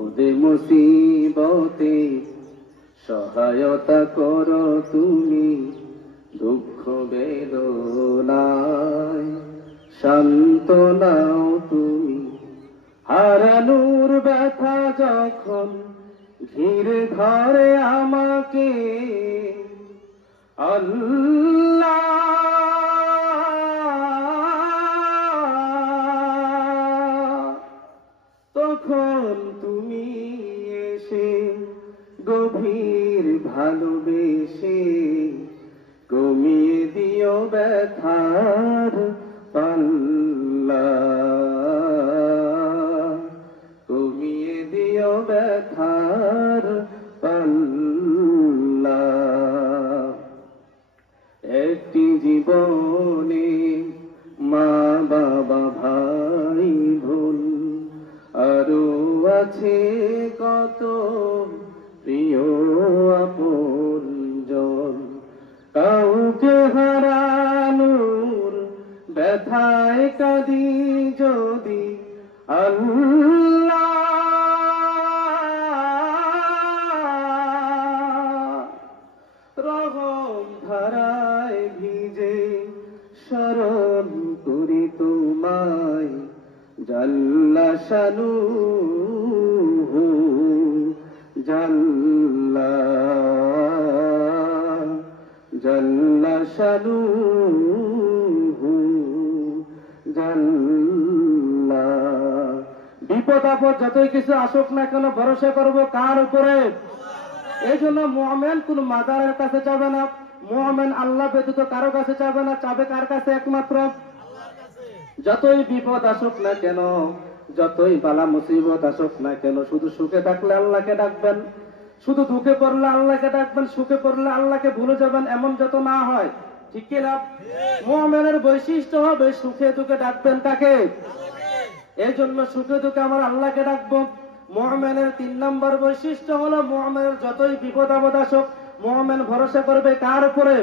বিপদে মুসিবতে সহায়তা করো তুমি, দুঃখ বেদনায় সান্ত্বনাও তুমি। হারানোর ব্যথা যখন ঘিরে ধরে আমাকে, আল্লাহ তখন তুমি এসে গভীর ভালোবেসে কমিয়ে দিও ব্যথার পাল্লা, কমিয়ে দিও ব্যথার পাল্লা। একটি জীবনে মা বাবা ভাই বোন, আরো আছে কত প্রিয় আপনজন। কাউকে হারানোর ব্যথায় কাঁদি যদি, আল্লাহ রহম ধারায় ভিজে স্মরণ করি তোমায়। জাল্লা শানুহু, জাল্লা জাল্লা শানুহু, জাল্লা। বিপদ আপদ যতই কিছু আসুক না কেন ভরসা করব কার উপরে? এই জন্য মুমিন কোন মাজারের কাছে যাবে না, মুমিন আল্লাহ ব্যতীত কারো কাছে যাবে না, যাবে কার কাছে? একমাত্র আল্লাহর কাছে। যতই বিপদ আসুক না কেন, যতই বালা মুসিবত আসুক না কেন, শুধু সুখে থাকলে আল্লাহকে ডাকবেন, শুধু দুঃখে পড়লে আল্লাহকে ডাকবেন, সুখে পড়লে আল্লাহকে ভুলে যাবেন, এমন যত না হয়। ঠিক কি না? মুমিনের বৈশিষ্ট্য হবে সুখে দুঃখে ডাকবেন কাকে? এই জন্য সুখে দুঃখে আমার আল্লাহকে ডাকবো। মুমিনের 3 নম্বর বৈশিষ্ট্য হলো মুমিনের যতই বিপদ আপদ আসুক মুমিন ভরসা করবে কার উপরে?